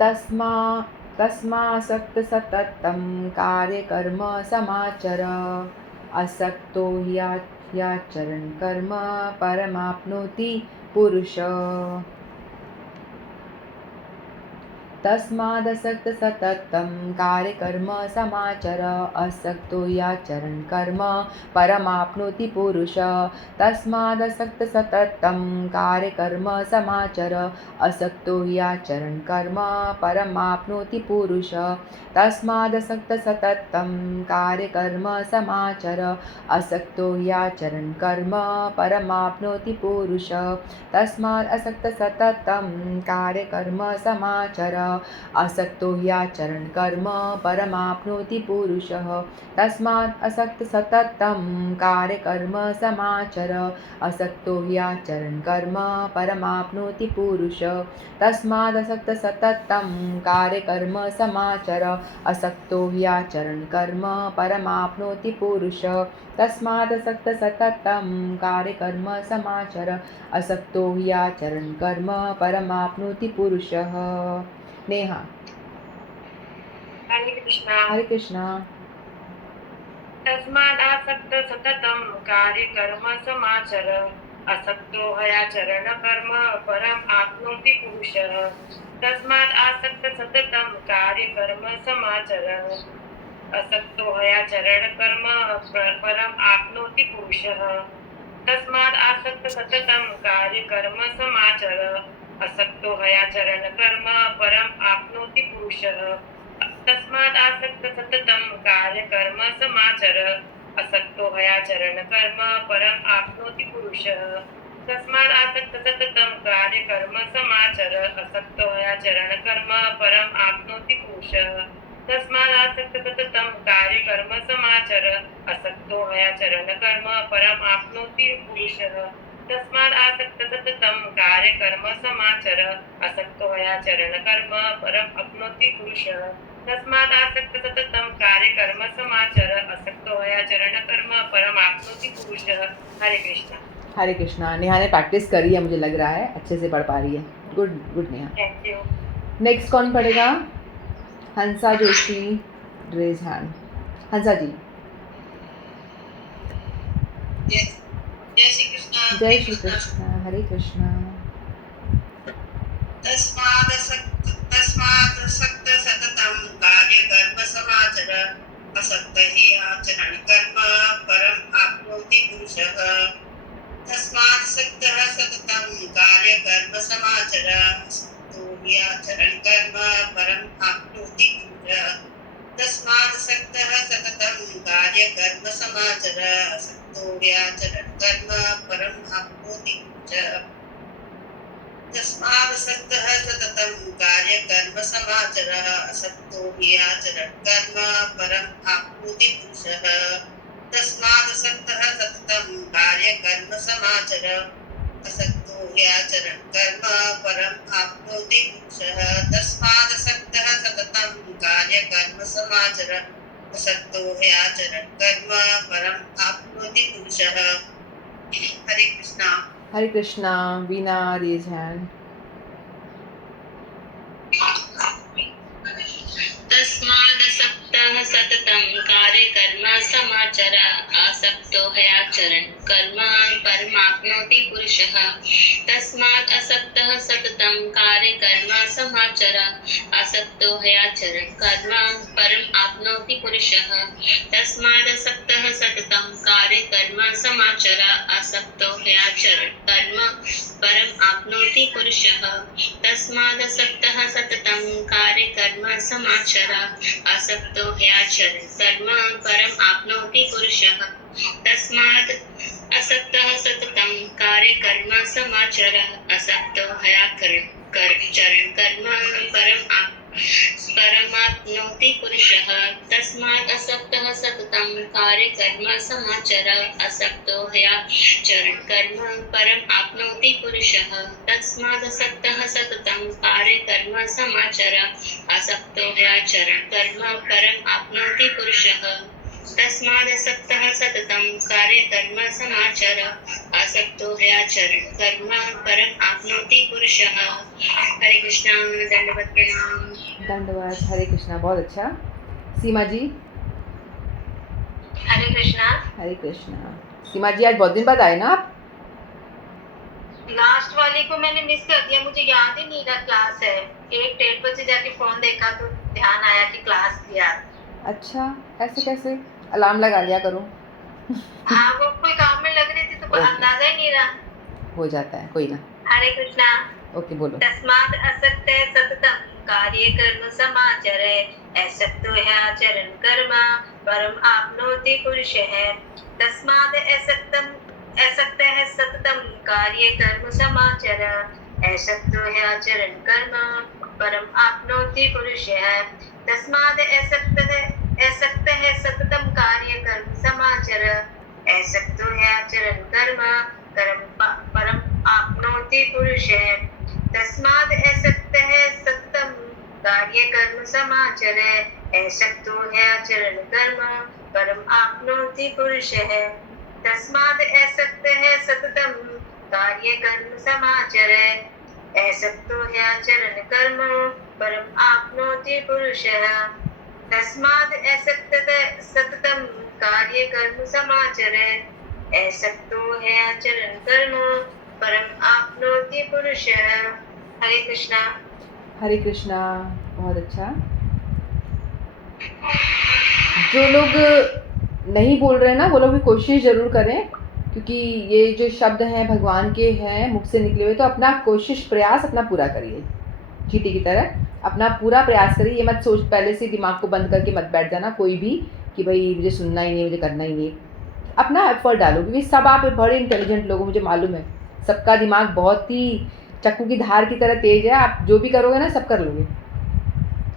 तस्मा तस्मासक्तसततं कार्यकर्म समाचर असक्तो ह्याचरन् कर्म परमाप्नोति पुरुष तस्मादसक्तसततं कार्यकर्म समाचर असक्तो ह्याचरन् कर्म परमाप्नोति पुरुष तस्मादसक्तसततं कार्यकर्म समाचर असक्तो ह्याचरन् कर्म परमाप्नोति पुरुष तस्मादसक्तसततं कार्यकर्म समाचर असक्तो ह्याचरन् कर्म परमाप्नोति पुरुष तस्मादसक्तसततं कार्यकर्म समाचर असक्तो ह्याचरन् कर्म परमाप्नोति पुरुषः तस्मात् असक्तसततं कार्यकर्म समाचर असक्तो ह्याचरन् कर्म परमाप्नोति पुरुष तस्मादसक्तसततं कार्यकर्म समाचर असक्तो ह्याचरन् कर्म परमाप्नोति पुरुष तस्मादसक्तसततं कार्यकर्म समाचर असक्तो ह्याचरन् कर्म परमाप्नोति पुरुषः। नेहा। हरे कृष्णा। हरे कृष्णा। तस्मादासक्त सततं कार्यकर्म समाचर असक्तो ह्याचरण कर्म परम आप्नोति पुरुषः तस्मादासक्त सततं कार्यकर्म समाचर असक्तो ह्याचरण कर्म परम आप्नोति पुरुषः तस्मादासक्त सततं कार्यकर्म समाचर असक्तो ह्याचरण कर्म परम आप्नोति पुरुषः तस्मादासक्त सततं कार्यकर्म समाचर असक्तो ह्याचरण कर्म परम आप्नोति पुरुषः तस्मादासक्त सततं कार्यकर्म समाचर असक्तो ह्याचरण कर्म परम आप्नोति पुरुषः तस्मादासक्त सततं कार्यकर्म समाचर असक्तो ह्याचरण कर्म परम आप्नोति पुरुषः तस्मादासक्त सततं कार्यकर्म समाचर असक्तो ह्याचरण कर्म परम आप्नोति पुरुषः तस्मादासक्त सततं कार्यकर्म समाचर असक्तो ह्याचरण कर्म परम आप्नोति पुरुषः। हरे कृष्णा। हरे कृष्णा। नेहा ने प्रैक्टिस करी है, मुझे लग रहा है अच्छे से पढ़ पा रही है। Good good Neha. Thank you. Next कौन पढ़ेगा? हंसा जोशी, रेज हैंड। हंसा जी। जय श्री कृष्ण। जय श्री कृष्ण। हरे कृष्णा। तस्मादसक्त सततं कार्यकर्म समाचर असक्त ह्याचरण कर्म परम आप्नोति पुरुषः तस्मादसक्तः सततं कार्यकर्म समाचर असक्तो ह्याचरण कर्म परम आप्नोति पुरुषः तस्मादसक्तः सततं कार्यकर्म समाचर असक्तो ह्याचरण कर्म परम आप्नोति पुरुषः तस्मादसक्तः सततं कार्यकर्म समाचर असक्तो ह्याचरण कर्म परम आप्नोति पुरुषः तस्मादसक्तः सततं कार्यकर्म समाचर असक्तो ह्याचरण कर्म परम आप्नोति पुरुषः तस्मादसक्तः सततं कार्यकर्म समाचर असक्तो ह्याचरण कर्म परम आप्नोति पुरुषः। हरे कृष्णा। हरे कृष्णा। Veena, raise hand. तस्मादसक्तः सततं कार्यकर्म समाचर असक्तो ह्याचरन् कर्म परमाप्नोति पुरुषः तस्मात् असक्तः सततं कार्यकर्म समाचर असक्तो ह्याचरन् कर्म परम आप्नोति पुरुषः तस्मादसक्तः सततं कार्यकर्म समाचर असक्तो ह्याचरन् कर्म परम आप्नोति पुरुषः तस्मादसक्तः सततं कार्यकर्म समाचर असक्तो ह्याचरन् कर्म परम आप्नोति पुरुषः तस्मात् असक्तः सततं कार्यकर्म समाचर असक्तो ह्याचरन् कर्म परमाप्नोति पुरुषः तस्मात् असक्तः सततं कार्यकर्म समाचर असक्तो ह्याचरन् कर्म परम आप्नोति पुरुषः तस्मादसक्तः सततं कार्यकर्म समाचर असक्तो ह्याचरन् कर्म परम आप्नोति पुरुषः तस्मादसक्तः सततं कार्यकर्म समाचर असक्तो ह्याचरण कर्म परम आपनोति पुरुषः। हरे कृष्णा, दंडवत प्रणाम। दंडवत। हरे कृष्णा, बहुत अच्छा। सीमा जी। हरे कृष्णा। हरे कृष्णा। सीमा जी, आज बहुत दिन बाद आए ना आप? लास्ट वाली को मैंने मिस कर दिया, मुझे याद ही नहीं रहा क्लास है। 1-1:30 बजे जाके फोन देखा तो ध्यान आया कि क्लास किया। अच्छा, ऐसे कैसे? अलार्म लगा लिया करो। हाँ, वो कोई काम में लग रही थी तो ओके। अंदाजा ही नहीं रहा। हो जाता है, कोई ना। हरे कृष्णा। ओके, बोलो। तस्मात् असक्ते सततम कार्ये कर्म समाचरे असक्तो ह्याचरण कर्म परम आपनोति पुरुषः। तस्मात् असक्तः सततम कार्ये कर्म समाचर असक्तो ह्याचरण कर्म परम आपनोति पुरुषः। तस्मात् असक्तः सततम कार्ये कर्म समाचर असक्तो ह्याचरण कर्म परम आपनोति पुरुषः। तस्माद् असक्तः सततं कार्ये कर्म समाचरे असक्तो ह्याचरण कर्म परम आपनोति पुरुषः। तस्माद् असक्तः सततं कार्ये कर्म समाचरे असक्तो ह्याचरण कर्म परम आपनोति पुरुषः। तस्माद् असक्तः सततं कार्ये कर्म समाचरे असक्तो ह्याचरण कर्म परम आपनोति पुरुषः। हरे कृष्णा। हरे कृष्णा, बहुत अच्छा। जो लोग नहीं बोल रहे ना, वो लोग भी कोशिश ज़रूर करें, क्योंकि ये जो शब्द हैं भगवान के हैं, मुख से निकले हुए, तो अपना कोशिश प्रयास अपना पूरा करिए, चींटी की तरह अपना पूरा प्रयास करिए। ये मत सोच, पहले से दिमाग को बंद करके मत बैठ जाना कोई भी कि भाई मुझे सुनना ही नहीं, मुझे करना ही नहीं। अपना एफर्ट डालो, क्योंकि सब आप बड़े इंटेलिजेंट लोग हो, मुझे मालूम है। सबका दिमाग बहुत ही चक्कू की धार की तरह तेज़ है। आप जो भी करोगे ना, सब कर लोगे,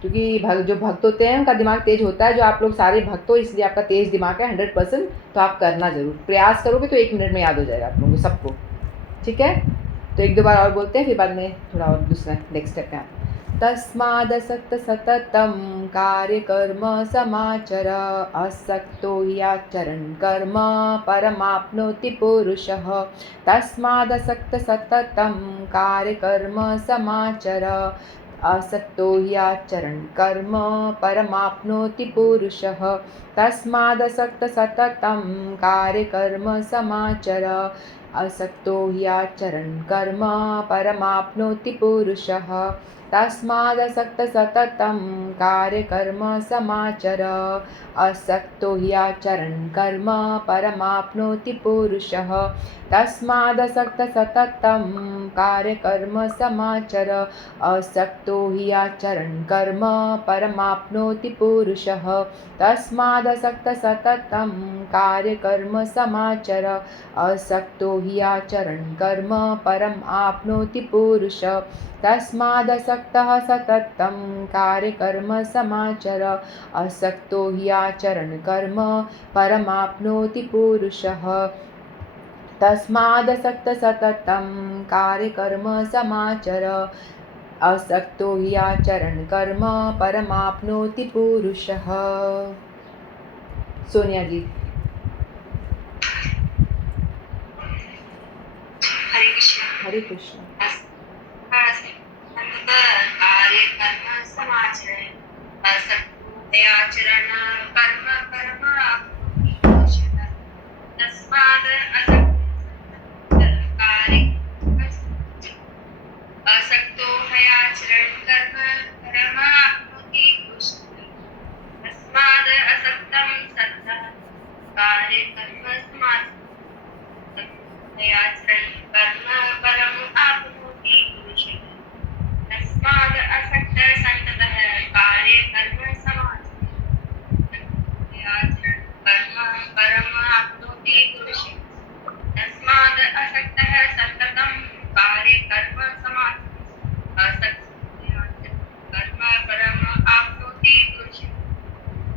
क्योंकि जो भक्त होते हैं उनका दिमाग तेज़ होता है। जो आप लोग सारे भक्त हो, इसलिए आपका तेज़ दिमाग है 100%। तो आप करना ज़रूर, प्रयास करोगे तो 1 मिनट में याद हो जाएगा आप लोगों को सबको। ठीक है, तो 1-2 बार और बोलते हैं, फिर बाद में थोड़ा और दूसरा नेक्स्ट स्टेप में। तस्मादसक्त सततं कार्यकर्म समाचर असक्तो ह्याचरण कर्म परमाप्नोति पुरुषः। तस्मादसक्त सततं कार्यकर्म समाचर असक्तो ह्याचरण कर्म परमाप्नोति पुरुषः। तस्मादसक्त सततं कार्यकर्म समाचर असक्तो ह्याचरण कर्म परमाप्नोति पुरुषः। तस्मादसक्त सततं कार्यकर्म समाचर असक्तो ह्याचरण कर्म परमाप्नोति पुरुषः। तस्मादसक्त सततं कार्यकर्म समाचर असक्तो ह्याचरण कर्म परमाप्नोति पुरुषः। तस्मादसक्त सततं कार्यकर्म समाचर असक्तो ह्याचरण कर्म परम आपनोति पुरुषः। तस्मादसक्तः सततं कार्यकर्म समाचर असक्तो ह्याचरण कर्म परमाप्नोति पुरुषः। तस्मादसक्त सततं कार्यकर्म समाचर असक्तो ह्याचरण कर्म परमाप्नोति पुरुषः। सोनिया जी। हरे कृष्णा। हरे कृष्ण। कार्य कर्म समाचरण असक्तो ह्याचरण कर्म परम आपनोति पुरुषः। तस्माद् असक्तो ह्याचरण कर्म परम आपनोति पुरुषः। तस्माद् असक्तं सततं कार्य कर्म समाचर ह्याचरण कर्म परम आपनोति पुरुषः। तस्माद् असक्तः सततः कार्य कर्म समाचर ह्याचरण कर्म परम आपनोति पुरुषः। तस्माद् असक्तः सततं कार्य कर्म समाचर असक्तो ह्याचरण कर्म परम आपनोति पुरुषः।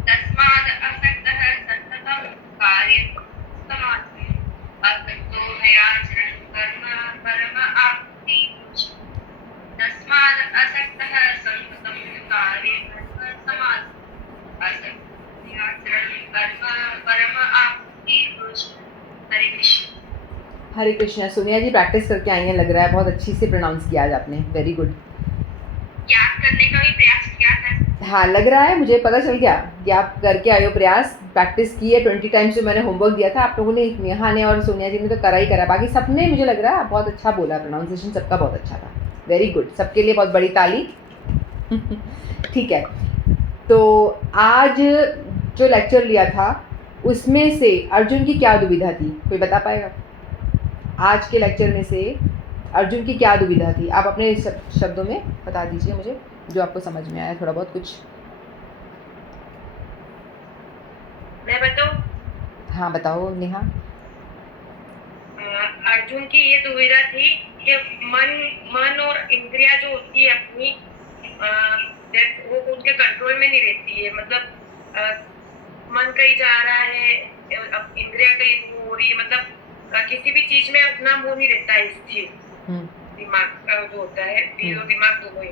तस्माद् असक्तः सततं कार्य समाचर असक्तो ह्याचरण कर्म परम आपनोति पुरुषः। तस्माद् असक्तः सततं कार्य कर्म समाचर असक्तो ह्याचरण कर्म परम आपनोति पुरुषः। हरे हरे कृष्णा। सोनिया जी प्रैक्टिस करके आई हैं, लग रहा है बहुत अच्छी से प्रोनाउंस किया आज आपने, वेरी गुड। याद करने का भी प्रयास किया था। हाँ लग रहा है, मुझे पता चल गया कि आप करके आए हो प्रयास, प्रैक्टिस की है 20 टाइम्स। जो मैंने होमवर्क दिया था आप लोगों ने, नेहा ने और सोनिया जी ने तो करा ही करा, बाकी सबने मुझे लग रहा है बहुत अच्छा बोला, प्रोनाउंसिएशन सबका बहुत अच्छा था, वेरी गुड, सबके लिए बहुत बड़ी ताली। ठीक है, तो आज जो लेक्चर लिया था उसमें से अर्जुन की क्या दुविधा थी, कोई बता पाएगा? आज के लेक्चर में से अर्जुन की क्या दुविधा थी, आप अपने शब्दों में बता दीजिए मुझे, जो आपको समझ में आया थोड़ा बहुत कुछ। मैं बताऊं? हाँ बताओ नेहा। अर्जुन की ये दुविधा थी कि मन और इंद्रिया जो होती है अपनी, वो उनके कंट्रोल में नहीं रहती है। मतलब मन कहीं जा रहा है, इंद्रिया कहीं मूव हो रही है, मतलब किसी भी चीज में अपना मुंह नहीं रहता है स्थिर। दिमाग का जो होता है, दिल और दिमाग दोनों ही,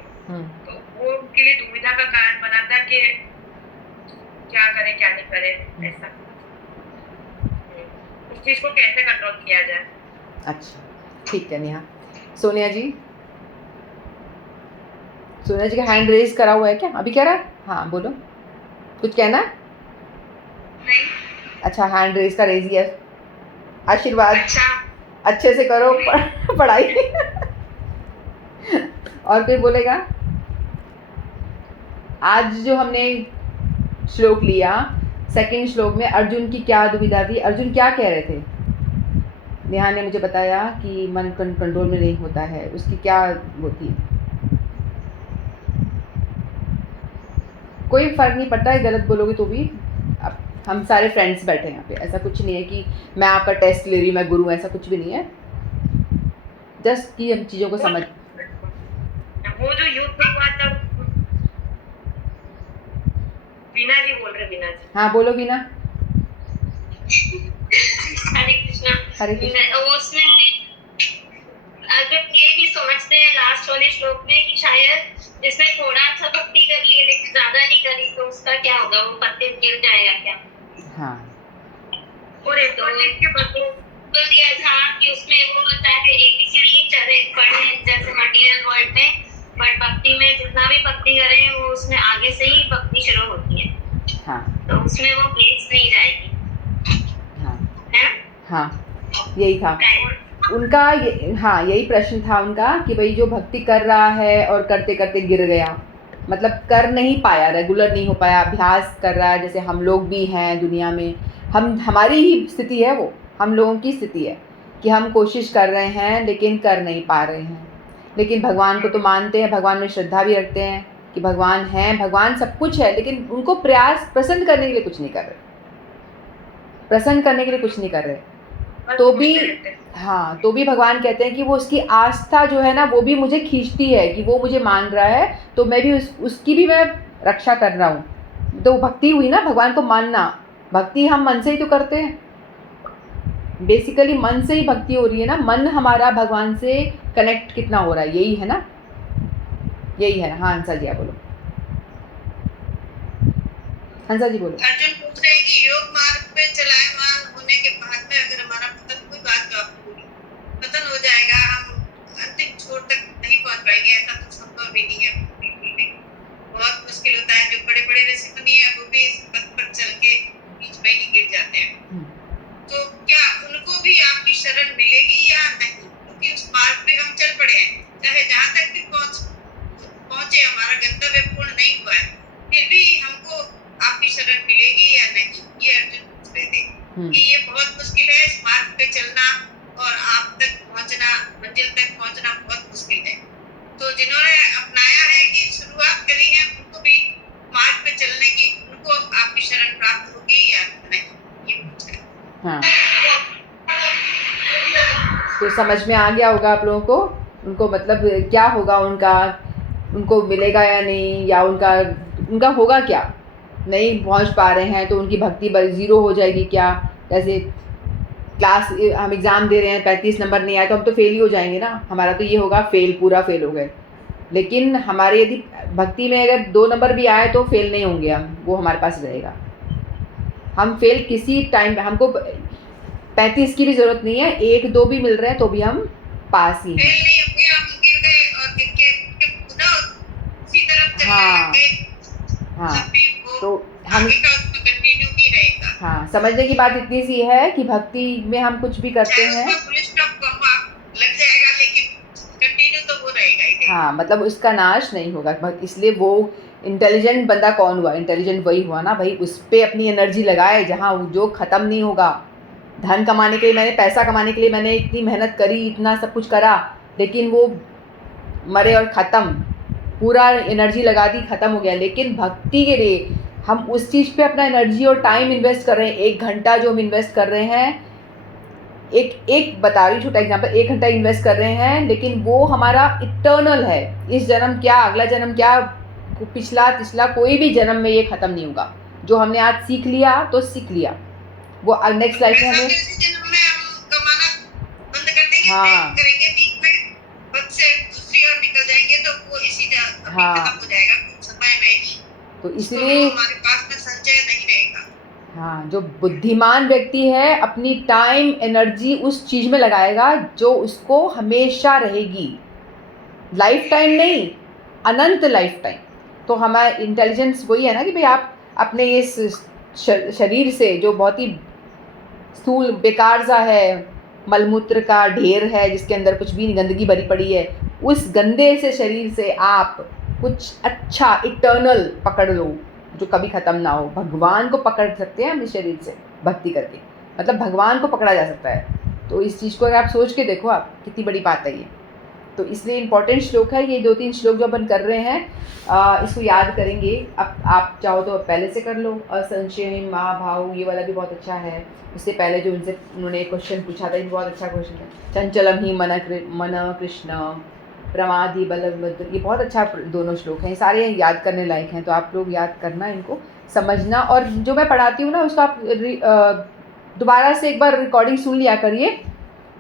तो वो उनके लिए दुविधा का कारण बना था कि क्या करें क्या नहीं करें, ऐसा उस चीज को कैसे कंट्रोल किया जाए। अच्छा ठीक है नेहा। सोनिया जी, सोनिया जी का हैंड रेज करा हुआ है क्या, अभी कह रहा है? हाँ बोलो, कुछ कहना? नहीं। अच्छा हैंड रेज का रेज दिया, आशीर्वाद। अच्छा, अच्छे से करो पढ़ाई। और कोई बोलेगा? आज जो हमने श्लोक लिया, सेकंड श्लोक में अर्जुन की क्या दुविधा थी, अर्जुन क्या कह रहे थे? नेहा ने मुझे बताया कि मन कंट्रोल में नहीं होता है, उसकी क्या वो थी? कोई फ़र्क नहीं पड़ता है, गलत बोलोगे तो भी। अब हम सारे फ्रेंड्स बैठे हैं यहाँ पे, ऐसा कुछ नहीं है कि मैं आपका टेस्ट ले रही हूँ, मैं गुरु, ऐसा कुछ भी नहीं है, जस्ट कि हम चीज़ों को समझ। वो जो युद्ध हुआ था, वीना जी बोल रहे, वीना जी। हाँ बोलो वीना। हरे कृष्णा। हरे कृष्णा। उसमें अर्जुन ये भी समझते हैं लास्ट वाले श्लोक में कि शायद जिसने थोड़ा सा भक्ति कर ली लेकिन ज्यादा नहीं करी तो उसका क्या होगा, वो पत्ते गिर जाएगा क्या? हाँ और एक और चीज के बदले बोल दिया था कि उसमें वो बताया कि एबीसीडी चले पढ़े जैसे मटेरियल वर्ल्ड में, बट भक्ति में जितना भी भक्ति करें वो उसमें आगे से ही भक्ति शुरू होती है। हाँ तो उसमें वो ब्रेक्स नहीं जाएगी। हाँ है? हाँ यही था उनका, हाँ यही प्रश्न था उनका कि भाई जो भक्ति कर रहा है और करते करते गिर गया, मतलब कर नहीं पाया, रेगुलर नहीं हो पाया, अभ्यास कर रहा है, जैसे हम लोग भी हैं दुनिया में, हमारी ही स्थिति है वो, हम लोगों की स्थिति है कि हम कोशिश कर रहे हैं लेकिन कर नहीं पा रहे हैं, लेकिन भगवान को तो मानते हैं, भगवान में श्रद्धा भी रखते हैं कि भगवान हैं, भगवान सब कुछ है, लेकिन उनको प्रसन्न करने के लिए कुछ नहीं कर रहे, प्रसन्न करने के लिए कुछ नहीं कर रहे, तो भी हाँ, तो भी भगवान कहते हैं कि वो उसकी आस्था जो है ना वो भी मुझे खींचती है कि वो मुझे मान रहा है, तो मैं भी उसकी भी मैं रक्षा कर रहा हूँ। तो भक्ति हुई ना, भगवान को मानना, भक्ति हम मन से ही तो करते हैं, बेसिकली मन से ही भक्ति हो रही है ना, मन हमारा भगवान से कनेक्ट कितना हो रहा है, यही है ना, यही है ना। हाँ हंसा जी आप बोलो, हंसा जी बोलो। अर्जुन पूछ रहे हैं कि योग मार्ग पे चलायमान होने के बाद में अगर हमारा पतन, कोई बात जो आपको बोली, पतन हो जाएगा, हम अंतिम छोर तक नहीं पहुंच पाएंगे, ऐसा तो संभव भी नहीं है, बिल्कुल नहीं, बहुत मुश्किल होता है। जो बड़े बड़े ऋषि मुनि है वो भी इस पथ पर चल के बीच में ही गिर जाते हैं, तो क्या उनको भी आपकी शरण मिलेगी या नहीं? क्योंकि उस मार्ग पे हम चल पड़े हैं, चाहे जहाँ तक भी पहुंचे, हमारा गंतव्य पूर्ण नहीं हुआ है, फिर भी हमको आपकी शरण मिलेगी या नहीं, ये अर्जुन पूछ रहे थे कि ये बहुत मुश्किल है इस मार्ग पे चलना, और आप तक पहुंचना, मंजिल तक पहुंचना बहुत मुश्किल है। तो जिन्होंने अपनाया है कि शुरुआत करी है, उनको भी मार्ग पे चलने की, उनको आपकी शरण प्राप्त होगी या नहीं, ये पूछ रहे। हाँ तो समझ में आ गया होगा आप लोगों को, उनको मतलब क्या होगा उनका, उनको मिलेगा या नहीं, या उनका होगा क्या, नहीं पहुंच पा रहे हैं तो उनकी भक्ति ज़ीरो हो जाएगी क्या? जैसे क्लास हम एग्ज़ाम दे रहे हैं, 35 नंबर नहीं आए तो हम तो फेल ही हो जाएंगे ना, हमारा तो ये होगा फेल, पूरा फेल हो गए। लेकिन हमारे यदि भक्ति में अगर 2 नंबर भी आए तो फेल नहीं होंगे हम, वो हमारे पास रहेगा। हम फेल किसी टाइम, हमको 35 की भी ज़रूरत नहीं है, 1-2 भी मिल रहे हैं तो भी हम पास ही फेल हैं। नहीं होंगे, हम गिर गए और गिर के खुदा उसी तरफ चलने हाँ, लगे, हाँ, तब भी वो तो हम आगे का उसमें कंटिन्यू ही रहेगा। हाँ, समझने की बात इतनी सी है कि भक्ति में हम कुछ भी करते चाहे हैं, उसका फुल स्टॉप कमा लग जाएगा, लेकिन कंटिन्यू तो वो रहेगा ही रहेगा। हाँ, मतलब उसका नाश नहीं होगा। इसलिए वो इंटेलिजेंट बंदा कौन हुआ? इंटेलिजेंट वही हुआ ना भाई, उस पे अपनी एनर्जी लगाए जहाँ जो ख़त्म नहीं होगा। धन कमाने के लिए मैंने, पैसा कमाने के लिए मैंने इतनी मेहनत करी, इतना सब कुछ करा, लेकिन वो मरे और ख़त्म, पूरा एनर्जी लगा दी, ख़त्म हो गया। लेकिन भक्ति के लिए हम उस चीज़ पे अपना एनर्जी और टाइम इन्वेस्ट कर रहे हैं। 1 घंटा जो हम इन्वेस्ट कर रहे हैं, एक बता रही हूँ छोटा एग्जांपल, 1 घंटा इन्वेस्ट कर रहे हैं, लेकिन वो हमारा इटर्नल है। इस जन्म क्या, अगला जन्म क्या, पिछला कोई भी जन्म में ये ख़त्म नहीं होगा। जो हमने आज सीख लिया तो सीख लिया, वो नेक्स्ट लाइफ में पैसा हमें, तो इसी जन्म में हम कमाना बंद कर देंगे, हाँ, ब्रेक करेंगे बीच में, पद से दूसरी ओर निकल जाएंगे, तो वो इसी जगह हाँ, खत्म हो जाएगा कुछ समय में ही। तो उसको इसलिए हमारे पास में संचय नहीं रहेगा। हाँ, जो बुद्धिमान व्यक्ति है अपनी टाइम एनर्जी उस चीज़ में लगाएगा जो उसको हमेशा रहेगी, लाइफ टाइम नहीं, अनंत लाइफ टाइम। तो हमारा इंटेलिजेंस वही है ना कि भाई आप अपने इस शरीर से, जो बहुत ही स्थूल बेकार सा है, मलमूत्र का ढेर है जिसके अंदर कुछ भी नहीं, गंदगी भरी पड़ी है, उस गंदे से शरीर से आप कुछ अच्छा इटर्नल पकड़ लो जो कभी ख़त्म ना हो। भगवान को पकड़ सकते हैं हम इस शरीर से भक्ति करके, मतलब भगवान को पकड़ा जा सकता है। तो इस चीज़ को अगर आप सोच के देखो, आप कितनी बड़ी बात है ये। तो इसलिए इम्पॉर्टेंट श्लोक है ये 2-3 श्लोक जो अपन कर रहे हैं, इसको याद करेंगे। अब आप चाहो तो पहले से कर लो, असंशय महाभाव, ये वाला भी बहुत अच्छा है। उससे पहले जो उन्होंने क्वेश्चन पूछा था, ये बहुत अच्छा क्वेश्चन है। चंचलम ही मन कृष्ण प्रमादी बलभद्र, ये बहुत अच्छा दोनों श्लोक हैं, ये सारे याद करने लायक हैं। तो आप लोग याद करना, इनको समझना, और जो मैं पढ़ाती हूँ ना उसका आप दोबारा से एक बार रिकॉर्डिंग सुन लिया करिए,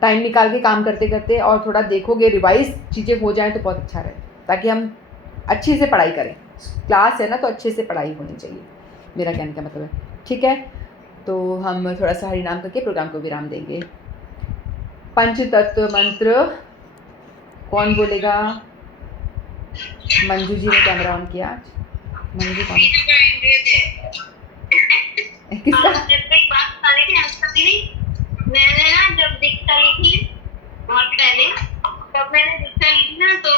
टाइम निकाल के काम करते करते, और थोड़ा देखोगे, रिवाइज चीज़ें हो जाएं तो बहुत अच्छा रहे, ताकि हम अच्छे से पढ़ाई करें। क्लास है ना, तो अच्छे से पढ़ाई होनी चाहिए, मेरा कहने का मतलब है। ठीक है, तो हम थोड़ा सा हरिनाम करके प्रोग्राम को विराम देंगे। पंचतत्व मंत्र कौन बोलेगा? मंजू जी ने कैमरा ऑन किया आज। मंजू कौन? किसका? एक बात बताने की हंसती, मैंने ना जब दीक्षा ली थी बहुत पहले, तब मैंने दीक्षा ली थी ना, तो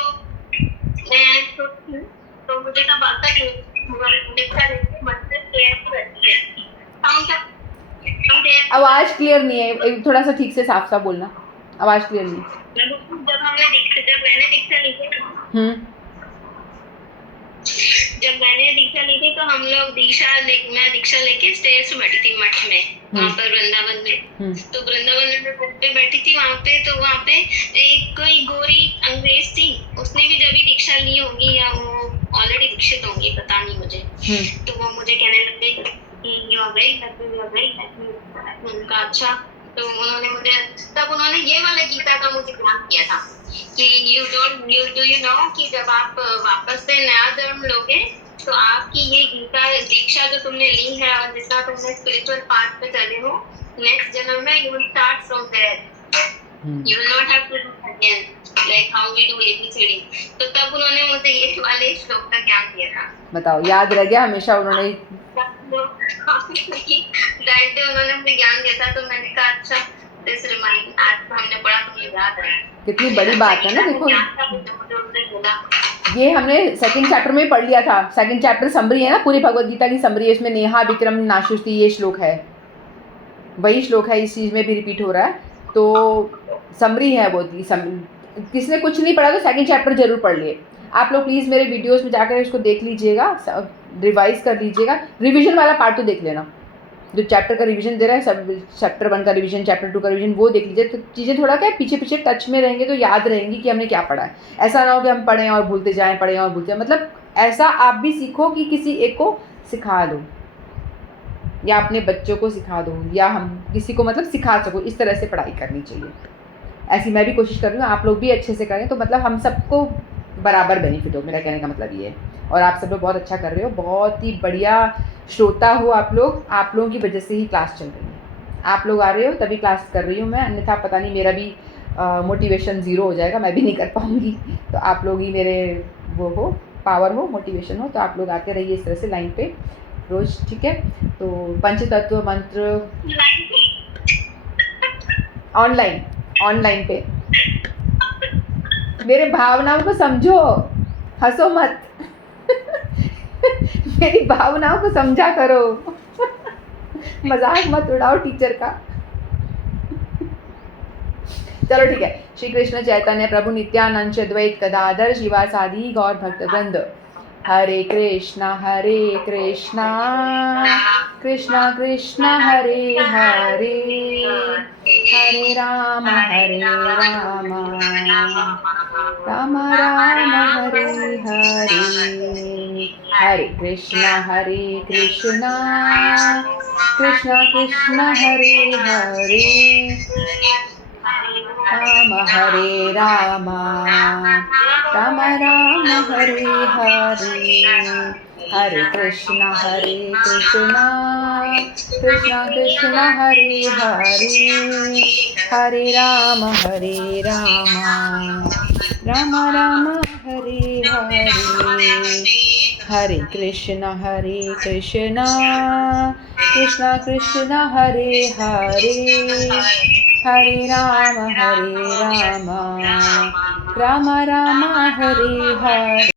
मैं तो मुझे तब आता कि दीक्षा लेके मंत्र शेयर करती है। आवाज़ क्लियर नहीं है, थोड़ा सा ठीक से साफ साफ बोलना, आवाज़ क्लियर नहीं है। जब मैंने दीक्षा ली थी, जब मैंने दीक्षा ली थी तो हम लोग मैं दीक्षा लेके स्टेयर्स पे बैठी थी मठ में, वहाँ पर वृंदावन में। तो वृंदावन में मठ पे बैठी थी वहाँ पे, तो वहाँ पे एक कोई गोरी अंग्रेज थी, उसने भी जब भी दीक्षा ली होगी या वो ऑलरेडी दीक्षित होंगी, पता नहीं मुझे। तो वो मुझे कहने लगे कि यू आर वेरी उनका अच्छा। तो उन्होंने मुझे तब उन्होंने ये वाला गीता का मुझे ज्ञान किया था कि यू नो कि जब आप वापस से नया जन्म लोगे तो आपकी ये गीता दीक्षा जो तुमने ली है और जितना तुमने स्पिरिचुअल पाथ पे चले हो, नेक्स्ट जन्म में you will start from there, you will not have to do again like how we do A B C D. तो तब उन्होंने मुझे ये वाले श्लोक का ज्ञान दिया था। बताओ, याद रह गया हमेशा उन्होंने? उन्होंने मुझे ज्ञान दिया था, तो मैंने कहा अच्छा, दिस रिमाइंड, आज तो हमने पढ़ा तो मुझे याद है। कितनी बड़ी बात है ना। देखो, ये हमने सेकंड चैप्टर में पढ़ लिया था। सेकंड चैप्टर समरी है ना, पूरी भगवद गीता की समरी है, उसमें नेहा विक्रम नाशुस्ति ये श्लोक है, वही श्लोक है, इस चीज़ में भी रिपीट हो रहा है। तो समरी है वो, किसने कुछ नहीं पढ़ा तो सेकंड चैप्टर जरूर पढ़ लिए। आप लोग प्लीज़ मेरे वीडियोस में जाकर इसको देख लीजिएगा, रिवाइज कर लीजिएगा, रिवीजन वाला पार्ट तो देख लेना, जो चैप्टर का रिवीजन दे रहा है, सब चैप्टर 1 का रिवीजन, चैप्टर 2 का रिवीजन, वो देख लीजिए। तो चीज़ें थोड़ा क्या पीछे पीछे टच में रहेंगे तो याद रहेंगी कि हमने क्या पढ़ा है। ऐसा ना हो कि हम पढ़ें और भूलते जाएं, पढ़ें और भूलते जाएं। मतलब ऐसा आप भी सीखो कि किसी एक को सिखा दो, या अपने बच्चों को सिखा दो, या हम किसी को मतलब सिखा सको, इस तरह से पढ़ाई करनी चाहिए। ऐसी मैं भी कोशिश कर रही हूँ, आप लोग भी अच्छे से करें, तो मतलब हम सबको बराबर बेनिफिट हो, मेरा कहने का मतलब ये है। और आप सब लोग बहुत अच्छा कर रहे हो, बहुत ही बढ़िया श्रोता हो आप लोग, आप लोगों की वजह से ही क्लास चल रही है। आप लोग आ रहे हो तभी क्लास कर रही हूँ मैं, अन्यथा पता नहीं मेरा भी मोटिवेशन ज़ीरो हो जाएगा, मैं भी नहीं कर पाऊँगी। तो आप लोग ही मेरे वो हो, पावर हो, मोटिवेशन हो, तो आप लोग आते रहिए इस तरह से लाइन पे रोज़, ठीक है। तो पंचतत्व मंत्र ऑनलाइन पे। मेरे भावनाओं को समझो, हंसो मत। मेरी भावनाओं को समझा करो। मजाक मत उड़ाओ टीचर का। चलो ठीक है। श्री कृष्ण चैतन्य प्रभु नित्यानंद अद्वैत गदाधर शिवासादि गौर भक्त वृंद। हरे कृष्णा कृष्णा कृष्णा हरे हरे, हरे राम राम राम हरे हरे, हरे कृष्णा कृष्णा कृष्णा हरे हरे, राम राम हरे हरे, हरे कृष्णा कृष्णा हरे हरे, हरे राम राम राम हरे हरे, हरे कृष्णा कृष्णा हरे हरे, हरे राम राम राम हरे हरे।